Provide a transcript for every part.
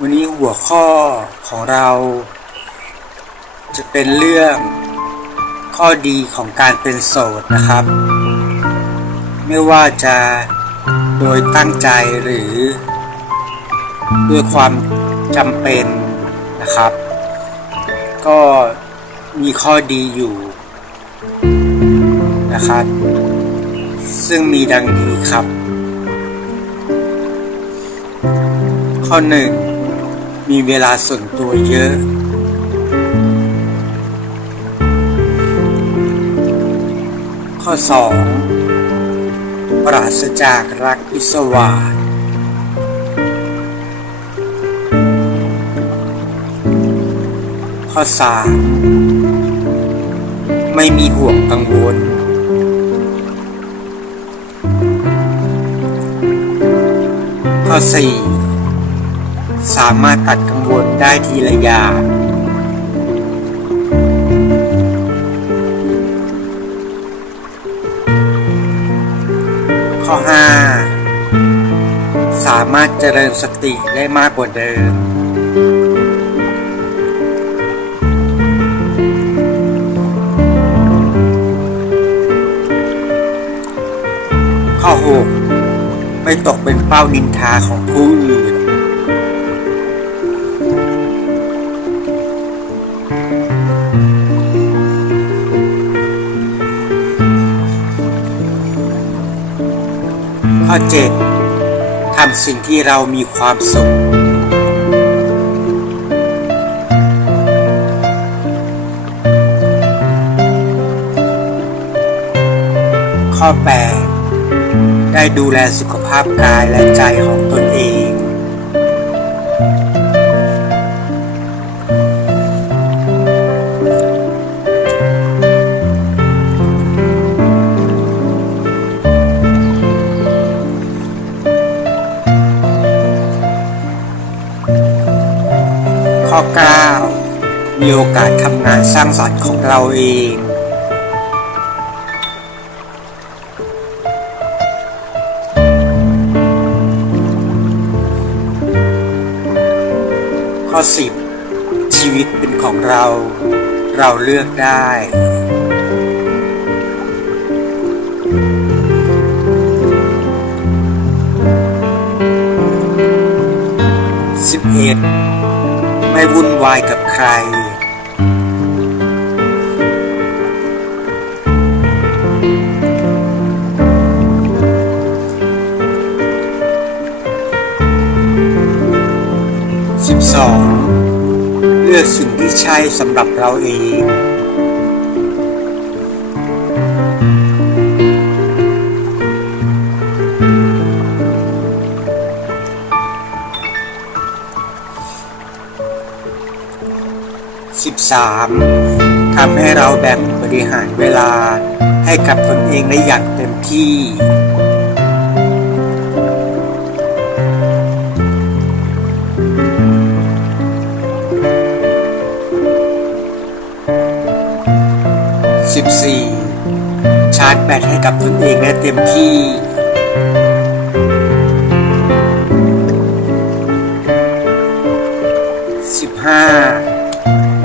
วันนี้หัวข้อของเรา จะเป็นเรื่องข้อดีของการเป็นโสดนะครับ ไม่ว่าจะโดยตั้งใจหรือ ด้วยความจำเป็นนะครับ ก็มีข้อดีอยู่นะครับ ซึ่งมีดังนี้ครับ ข้อหนึ่ง มีเวลาส่วนตัวเยอะ ข้อสองปราศจากรักพิศวาข้อสามไม่มีห่วงกังวลข้อสี่ สามารถตัดกังวลได้ทีละอย่างข้อ 5 สามารถเจริญสติได้มากกว่าเดิม ข้อ 6 ไม่ตกเป็นเป้านินทาของผู้อื่น 7 ทำสิ่งที่เรามีความสุข ข้อ 8 ได้ดูแลสุขภาพกายและใจของตนเอง ข้อ 9 มีโอกาสทำงานสร้างสรรค์ของเราเองข้อ 10 ชีวิตเป็นของเรา เราเลือกได้ 11. ไม่วุ่นวายกับใคร 12. เลือกสิ่งที่ใช่สำหรับเราเอง 13. ทำให้เราแบ่งบริหารเวลาให้กับตนเองได้อย่างเต็มที่ 14. ชาร์จแบตให้กับตนเองได้เต็มที่ 15.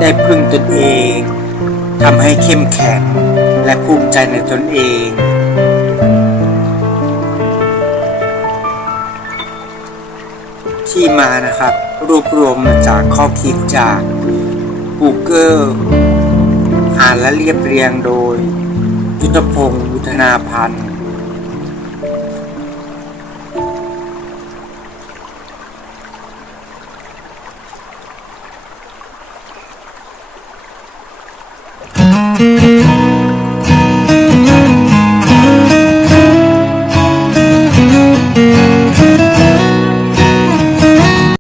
ได้พึ่งตนเองทำให้เข้มแข็งและภูมิใจในตนเองที่มานะครับรวบรวมมาจากข้อคิดจาก Google อ่านและเรียบเรียงโดยยุทธพงศ์ยุทธนาพันธ์